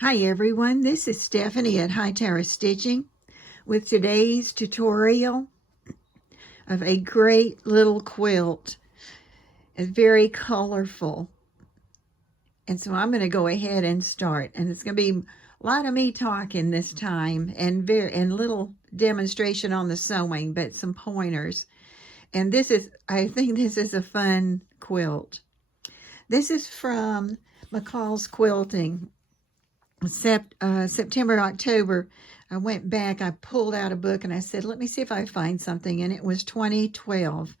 Hi everyone, this is Stephanie at Hightower Stitching with today's tutorial of a great little quilt. It's very colorful. And so I'm going to go ahead and start. And it's going to be a lot of me talking this time and little demonstration on the sewing, but some pointers. And I think this is a fun quilt. This is from McCall's Quilting. September, October, I went back, I pulled out a book and I said, let me see if I find something. And it was 2012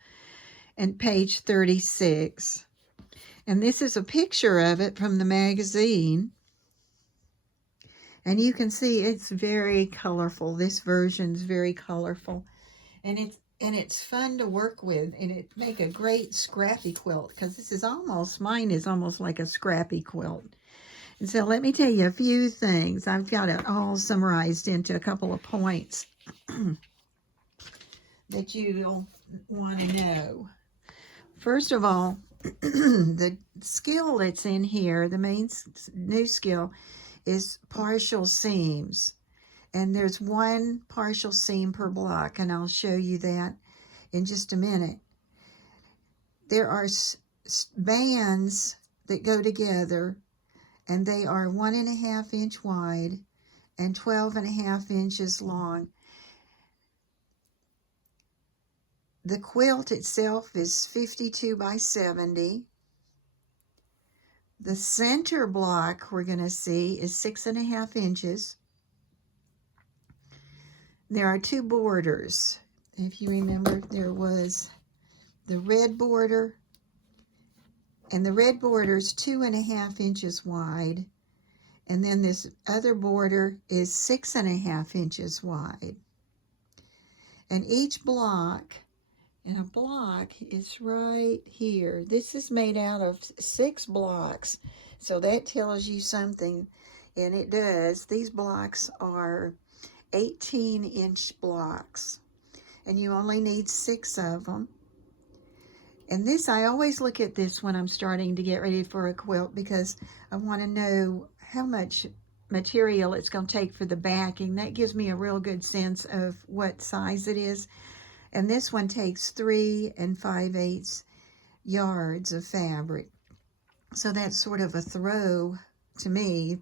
and page 36. And this is a picture of it from the magazine. And you can see it's very colorful. This version is very colorful. And it's fun to work with, and it make a great scrappy quilt because mine is almost like a scrappy quilt. And so let me tell you a few things. I've got it all summarized into a couple of points that you'll want to know. First of all, the skill that's in here, the main new skill, is partial seams. And there's one partial seam per block, and I'll show you that in just a minute. There are bands that go together, and they are 1.5 inch wide and 12.5 inches long. The quilt itself is 52 by 70. The center block we're going to see is 6.5 inches. There are two borders. If you remember, there was the red border, and the red border is 2.5 inches wide. And then this other border is 6.5 inches wide. And each block, and a block is right here. This is made out of 6 blocks. So that tells you something, and it does. These blocks are 18-inch blocks, and you only need 6 of them. And this, I always look at this when I'm starting to get ready for a quilt because I want to know how much material it's going to take for the backing. That gives me a real good sense of what size it is. And this one takes 3 5/8 yards of fabric. So that's sort of a throw to me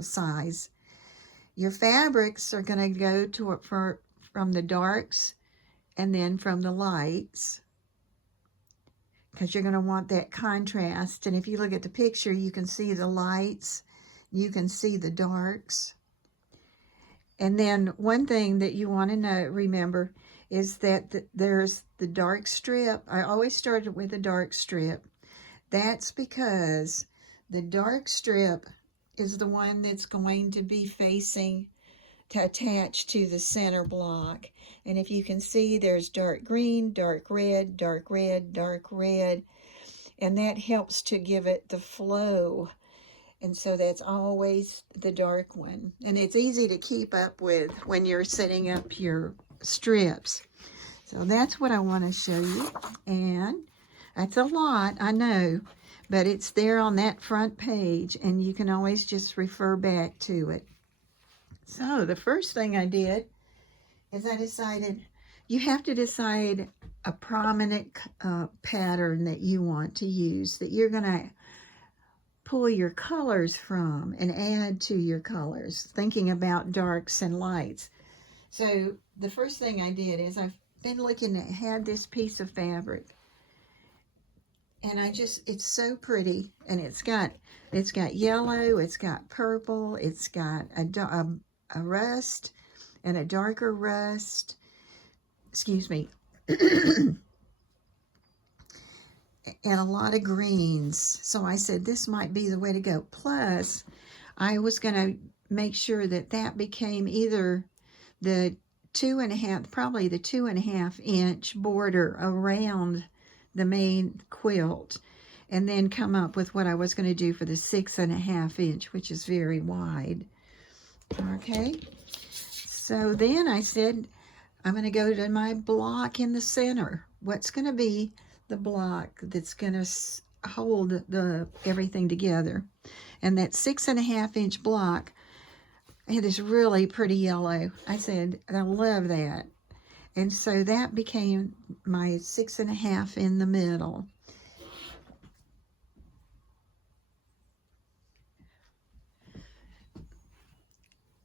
size. Your fabrics are going to go from the darks and then from the lights, because you're going to want that contrast. And if you look at the picture, you can see the lights, you can see the darks. And then one thing that you want to remember is that there's the dark strip. I always started with a dark strip. That's because the dark strip is the one that's going to be facing to attach to the center block. And if you can see, there's dark green, dark red, dark red, dark red, and that helps to give it the flow. And so that's always the dark one. And it's easy to keep up with when you're setting up your strips. So that's what I want to show you. And that's a lot, I know, but it's there on that front page, and you can always just refer back to it. So the first thing I did is I decided you have to decide a prominent pattern that you want to use, that you're going to pull your colors from and add to your colors, thinking about darks and lights. So the first thing I did is I've been looking at, had this piece of fabric, and it's so pretty, and it's got yellow, it's got purple, it's got a rust and a darker rust, excuse me, and a lot of greens. So I said this might be the way to go. Plus, I was going to make sure that became either the 2.5 inch border around the main quilt, and then come up with what I was going to do for the 6.5 inch, which is very wide. Okay, so then I said, I'm going to go to my block in the center. What's going to be the block that's going to hold the everything together. And that 6.5-inch block, I had this really pretty yellow. I said, I love that. And so that became my 6.5 in the middle.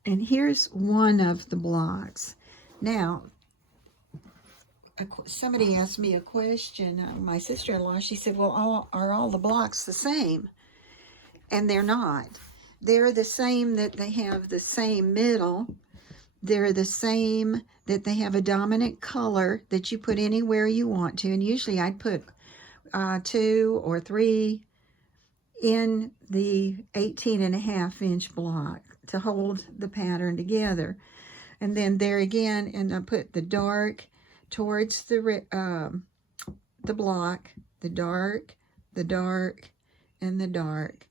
And here's one of the blocks. Now, somebody asked me a question, my sister-in-law, she said, well, are all the blocks the same? And they're not. They're the same that they have the same middle. They're the same that they have a dominant color that you put anywhere you want to. And usually I'd put 2 or 3 in the 18.5-inch block to hold the pattern together. And then there again, and I put the dark towards the block, the dark, and the dark.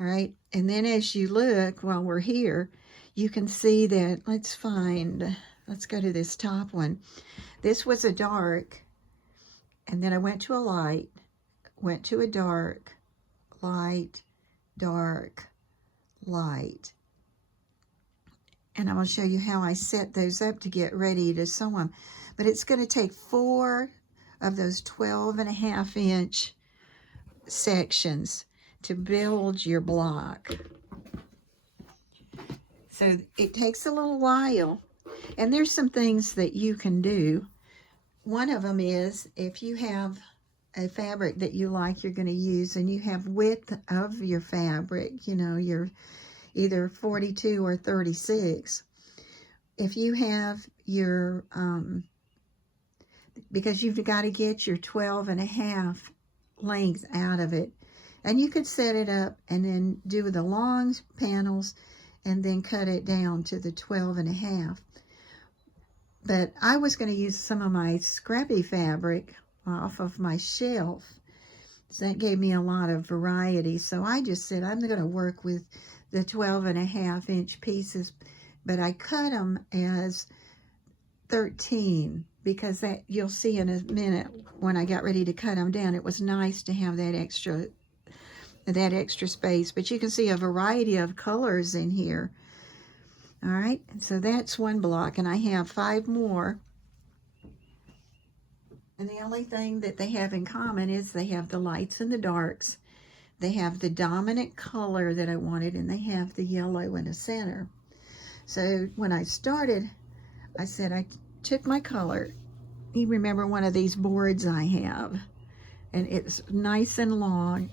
All right, and then as you look while we're here, you can see that, let's go to this top one. This was a dark, and then I went to a light, went to a dark, light, dark, light. And I will show you how I set those up to get ready to sew them. But it's going to take 4 of those 12.5-inch sections to build your block. So it takes a little while. And there's some things that you can do. One of them is, if you have a fabric that you like you're going to use, and you have width of your fabric, you know, you're either 42 or 36. If you have your, because you've got to get your 12.5 length out of it, and you could set it up and then do the long panels and then cut it down to the 12.5. But I was going to use some of my scrappy fabric off of my shelf. So that gave me a lot of variety. So I just said, I'm going to work with the 12.5-inch pieces, but I cut them as 13, because that, you'll see in a minute when I got ready to cut them down, it was nice to have that extra space. But you can see a variety of colors in here. All right, so that's one block, and I have 5 more. And the only thing that they have in common is they have the lights and the darks. They have the dominant color that I wanted, and they have the yellow in the center. So when I started, I said I took my color. You remember one of these boards I have, and it's nice and long.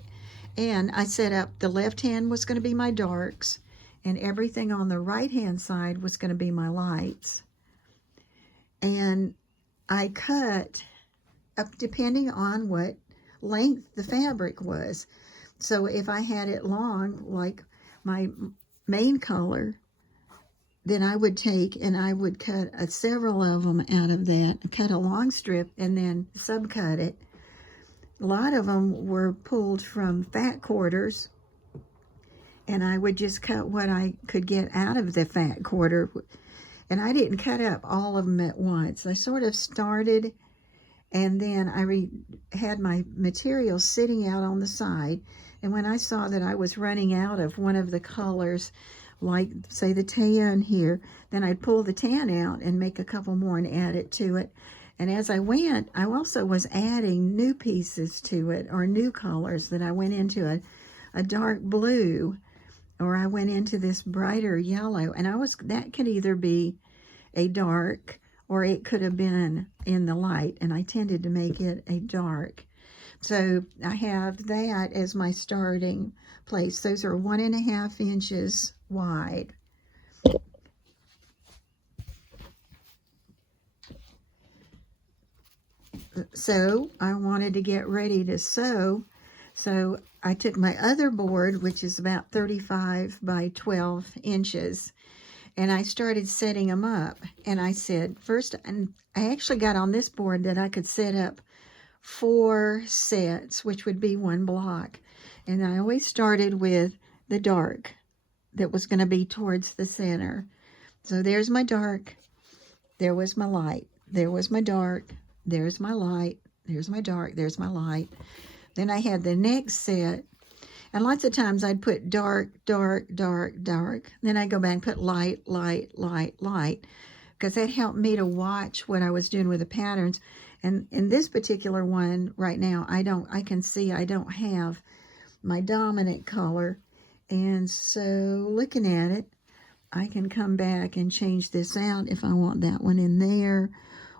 And I set up, the left hand was going to be my darks, and everything on the right hand side was going to be my lights. And I cut up depending on what length the fabric was. So if I had it long, like my main color, then I would take and I would cut several of them out of that, cut a long strip and then subcut it. A lot of them were pulled from fat quarters, and I would just cut what I could get out of the fat quarter. And I didn't cut up all of them at once. I sort of started, and then I had my material sitting out on the side. And when I saw that I was running out of one of the colors, like say the tan here, then I'd pull the tan out and make a couple more and add it to it. And as I went, I also was adding new pieces to it, or new colors, that I went into a dark blue, or I went into this brighter yellow. And that could either be a dark, or it could have been in the light, and I tended to make it a dark. So I have that as my starting place. Those are 1.5 inches wide. So I wanted to get ready to sew. So I took my other board, which is about 35 by 12 inches, and I started setting them up. And I said, first, and I actually got on this board that I could set up 4 sets, which would be 1 block. And I always started with the dark that was going to be towards the center. So there's my dark, there was my light, there was my dark, there's my light, there's my dark, there's my light. Then I had the next set, and lots of times I'd put dark, dark, dark, dark. Then I'd go back and put light, light, light, light, because that helped me to watch what I was doing with the patterns. And in this particular one right now, I can see I don't have my dominant color. And so looking at it, I can come back and change this out if I want that one in there,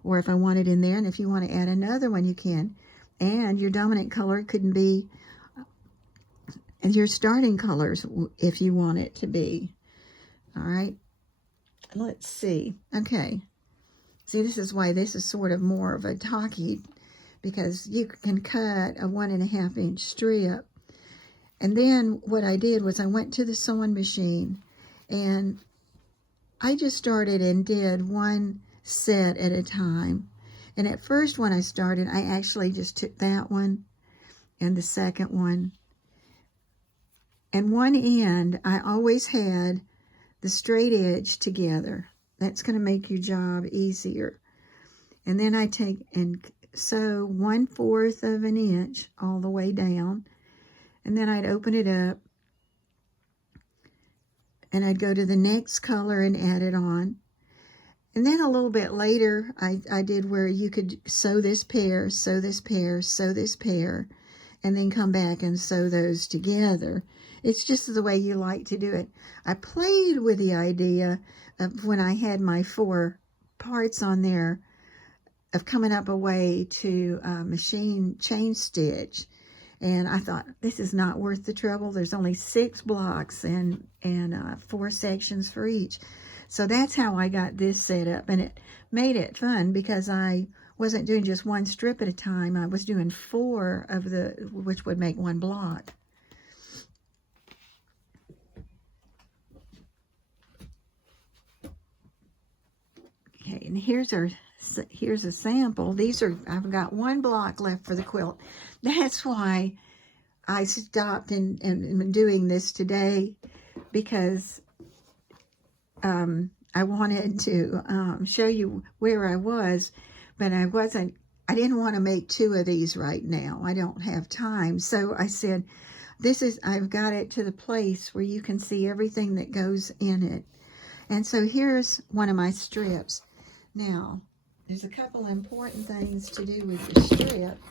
or if I want it in there. And if you want to add another one, you can. And your dominant color couldn't be as your starting colors if you want it to be. All right. Let's see. Okay. See, this is why this is sort of more of a talkie, because you can cut a 1.5 inch strip. And then what I did was I went to the sewing machine and I just started and did one set at a time. And at first when I started, I actually just took that one and the second one. And one end, I always had the straight edge together. That's going to make your job easier. And then I take and sew 1/4 of an inch all the way down. And then I'd open it up. And I'd go to the next color and add it on. And then a little bit later, I did where you could sew this pair, sew this pair, sew this pair, and then come back and sew those together. It's just the way you like to do it. I played with the idea of when I had my 4 parts on there of coming up a way to machine chain stitch. And I thought, this is not worth the trouble. There's only 6 blocks and 4 sections for each. So that's how I got this set up. And it made it fun because I wasn't doing just one strip at a time. I was doing 4 of which would make 1 block. Okay, and here's a sample. I've got 1 block left for the quilt. That's why I stopped in doing this today, because I wanted to show you where I was, but I didn't want to make 2 of these right now. I don't have time. So I said, I've got it to the place where you can see everything that goes in it. And so here's one of my strips. Now, there's a couple important things to do with the strip.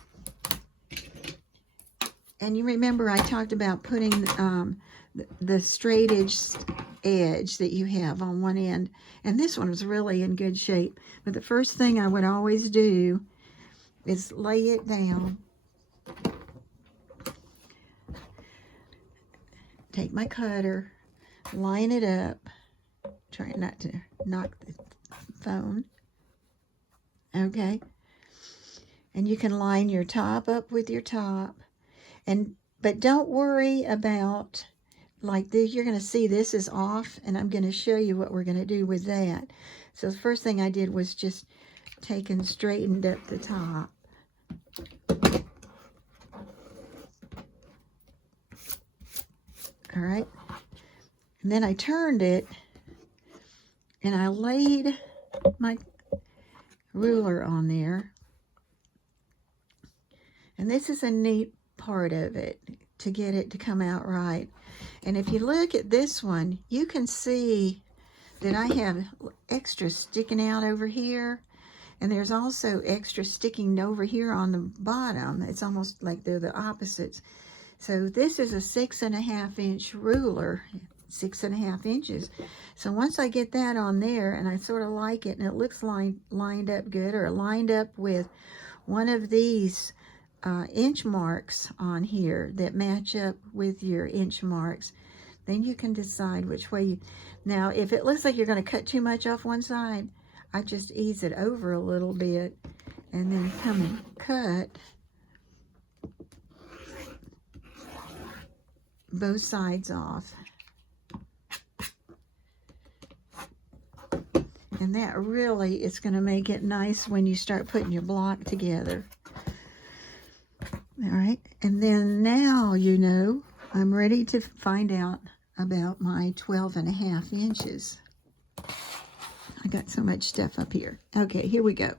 And you remember I talked about putting the straight edge that you have on one end. And this one was really in good shape. But the first thing I would always do is lay it down. Take my cutter, line it up. Try not to knock the phone. Okay. And you can line your top up with your top. But don't worry about, like this, you're going to see this is off, and I'm going to show you what we're going to do with that. So the first thing I did was just take and straightened up the top. All right. And then I turned it, and I laid my ruler on there. And this is a neat part of it to get it to come out right. And if you look at this one, you can see that I have extra sticking out over here, and there's also extra sticking over here on the bottom. It's almost like they're the opposites. So this is a 6.5 inch ruler, 6.5 inches. So once I get that on there, and I sort of like it, and it looks lined up good, or lined up with one of these inch marks on here that match up with your inch marks, then you can decide which way you... Now, if it looks like you're going to cut too much off one side, I just ease it over a little bit and then come and cut both sides off. And that really is going to make it nice when you start putting your block together. All right, and then now, you know, I'm ready to find out about my 12.5 inches. I got so much stuff up here. Okay, here we go.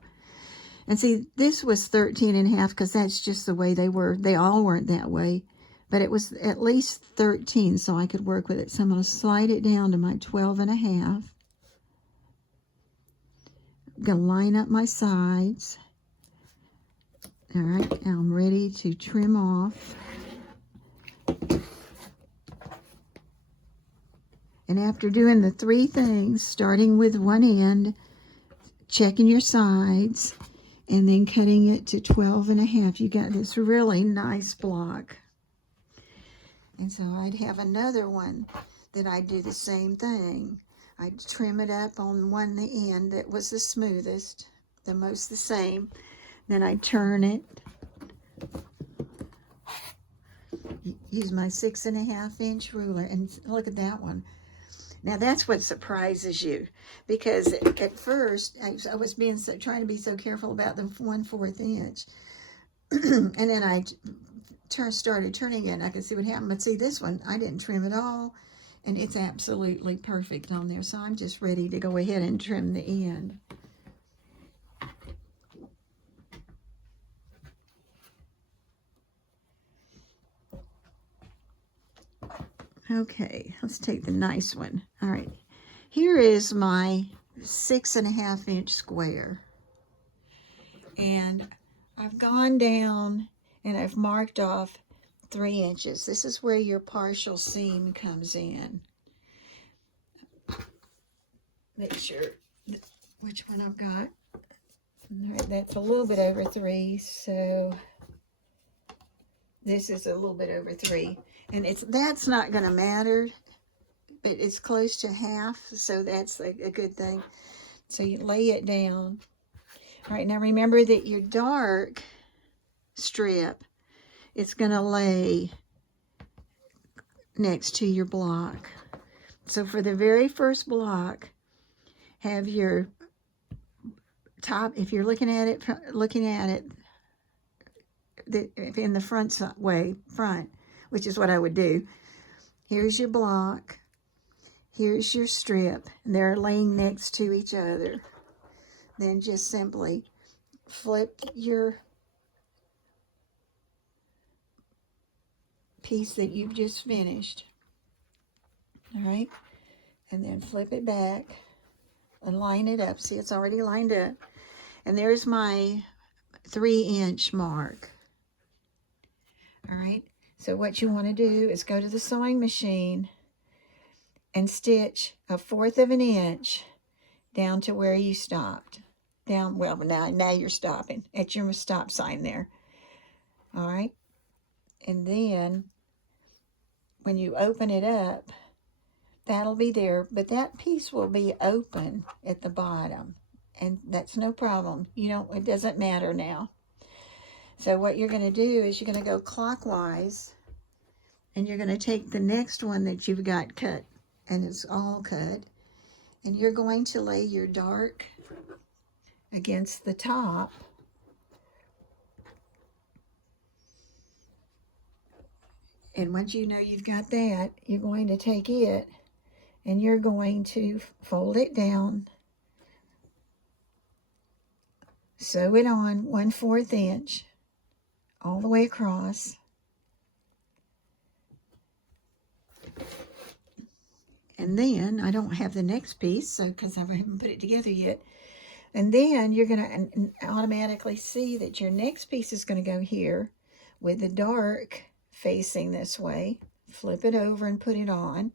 And see, this was 13.5 because that's just the way they were. They all weren't that way, but it was at least 13, so I could work with it. So I'm going to slide it down to my 12.5. I'm going to line up my sides. All right, now I'm ready to trim off. And after doing the 3 things, starting with one end, checking your sides, and then cutting it to 12.5, you got this really nice block. And so I'd have another one that I'd do the same thing. I'd trim it up on one end that was the smoothest, the most the same. Then I'd turn it, use my 6.5-inch ruler, and look at that one. Now that's what surprises you, because at first I was trying to be so careful about the 1/4 inch, and then I started turning it, and I could see what happened. But see, this one I didn't trim at all, and it's absolutely perfect on there. So I'm just ready to go ahead and trim the end. Okay, let's take the nice one. All right, here is my 6.5-inch square, and I've gone down and I've marked off 3 inches. This is where your partial seam comes in. Make sure which one I've got. All right, that's a little bit over 3, so this is a little bit over 3. And that's not going to matter, but it's close to half, so that's a good thing. So you lay it down. All right, now remember that your dark strip, it's going to lay next to your block. So for the very first block, have your top, if you're looking at it in the front way, which is what I would do. Here's your block, here's your strip, and they're laying next to each other. Then just simply flip your piece that you've just finished, all right, and then flip it back and line it up. See, it's already lined up, and there's my 3-inch mark. All right, so what you want to do is go to the sewing machine and stitch 1/4 of an inch down to where you stopped. Down, well, now you're stopping at your stop sign there. All right, and then when you open it up, that'll be there, but that piece will be open at the bottom, and that's no problem. It doesn't matter now. So what you're going to do is you're going to go clockwise, and you're going to take the next one that you've got cut, and it's all cut, and you're going to lay your dark against the top, and once you know you've got that, you're going to take it and you're going to fold it down, sew it on 1/4 inch all the way across, and then I don't have the next piece, so because I haven't put it together yet. And then you're going to automatically see that your next piece is going to go here with the dark facing this way. Flip it over and put it on.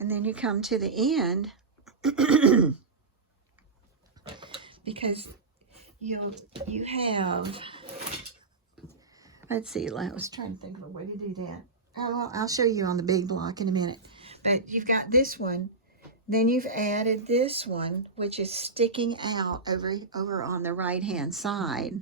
And then you come to the end because you have, let's see, I was trying to think of a way to do that. I'll show you on the big block in a minute. But you've got this one. Then you've added this one, which is sticking out over on the right-hand side.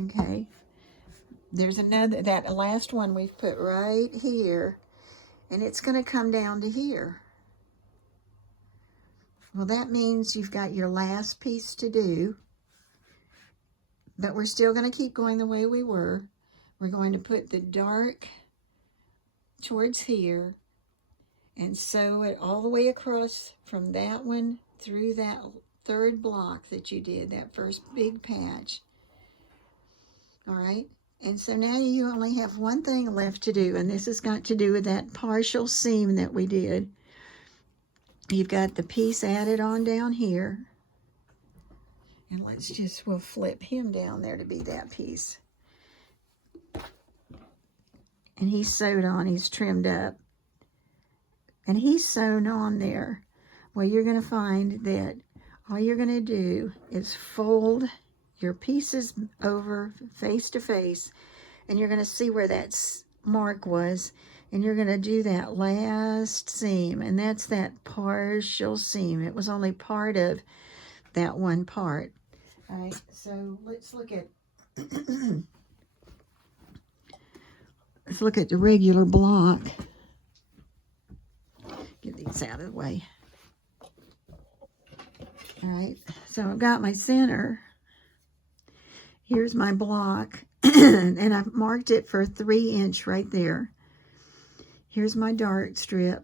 Okay. There's another, that last one we've put right here, and it's going to come down to here. Well, that means you've got your last piece to do, but we're still going to keep going the way we were. we're going to put the dark towards here and sew it all the way across from that one through that third block that you did, that first big patch. All right, and so now you only have one thing left to do, and this has got to do with that partial seam that we did. You've got the piece added on down here, and we'll flip him down there to be that piece. And he's sewed on, he's trimmed up, and he's sewn on there. Well, you're going to find that all you're going to do is fold your pieces over face to face, and you're going to see where that mark was, and you're going to do that last seam, and that's that partial seam. It was only part of that one part. All right, so let's look at let's look at the regular block. Get these out of the way. All right, so I've got my center. Here's my block, and I've marked it for 3 inch right there. Here's my dart strip.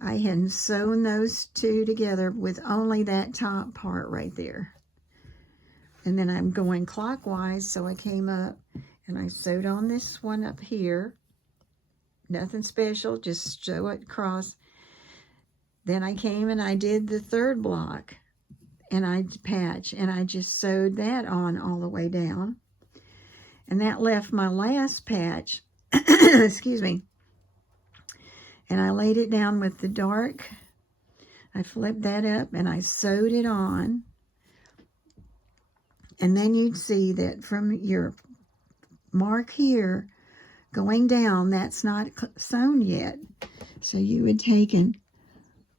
I had sewn those two together with only that top part right there. And then I'm going clockwise, so I came up and I sewed on this one up here. Nothing special, just sew it across. Then I came and I did the third block, and I patch, and I just sewed that on all the way down. And that left my last patch, excuse me, and I laid it down with the dark. I flipped that up and I sewed it on. And then you'd see that from your mark here going down, that's not sewn yet. So you would take and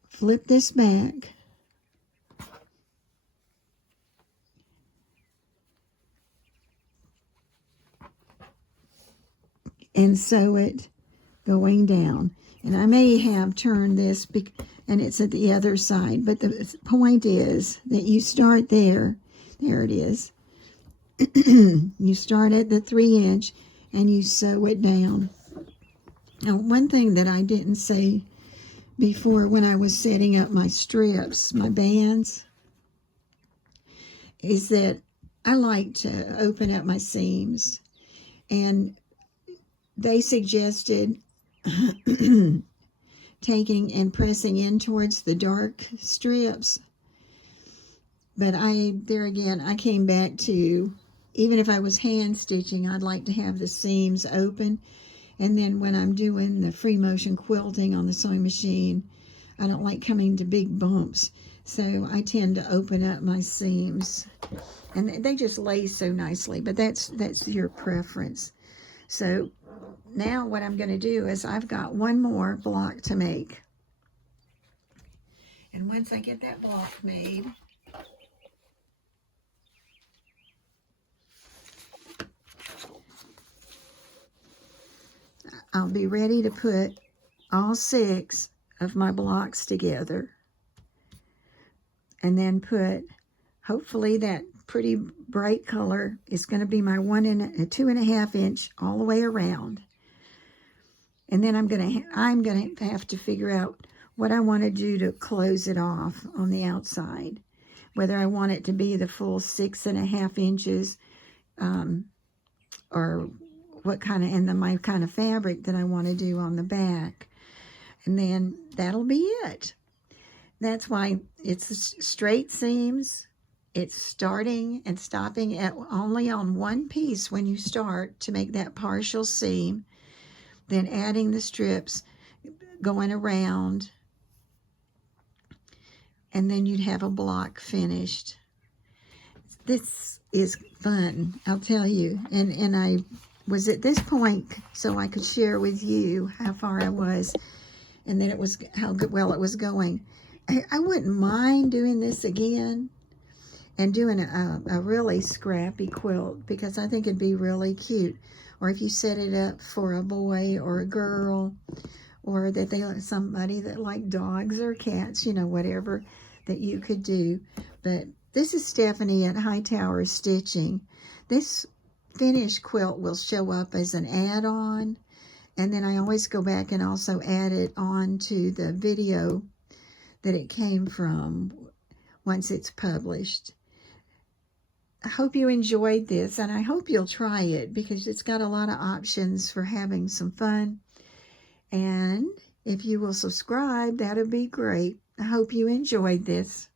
flip this back, and sew it going down. And I may have turned this, and it's at the other side, but the point is that you start there. There it is. You start at the 3 inch and you sew it down. Now, one thing that I didn't say before when I was setting up my strips, my bands, is that I like to open up my seams, and they suggested taking and pressing in towards the dark strips. But there again, I came back to, even if I was hand stitching, I'd like to have the seams open. And then when I'm doing the free motion quilting on the sewing machine, I don't like coming to big bumps. So I tend to open up my seams. And they just lay so nicely, but that's your preference. So now what I'm going to do is I've got one more block to make. And once I get that block made, I'll be ready to put all 6 of my blocks together, and then put, hopefully that pretty bright color is going to be my 2.5 inch all the way around. And then I'm going to have to figure out what I want to do to close it off on the outside, whether I want it to be the full 6.5 inches, or what kind of, and my kind of fabric that I want to do on the back. And then that'll be it. That's why it's straight seams. It's starting and stopping at only on one piece when you start to make that partial seam, then adding the strips, going around, and then you'd have a block finished. This is fun, I'll tell you. And I was at this point so I could share with you how far I was, and then how well it was going. I wouldn't mind doing this again and doing a really scrappy quilt, because I think it'd be really cute. Or if you set it up for a boy or a girl, or that they like somebody that like dogs or cats, whatever that you could do. But this is Stephanie at Hightower Stitching. This finished quilt will show up as an add-on, and then I always go back and also add it on to the video that it came from once it's published. I hope you enjoyed this, and I hope you'll try it because it's got a lot of options for having some fun. And if you will subscribe, that'll be great. I hope you enjoyed this.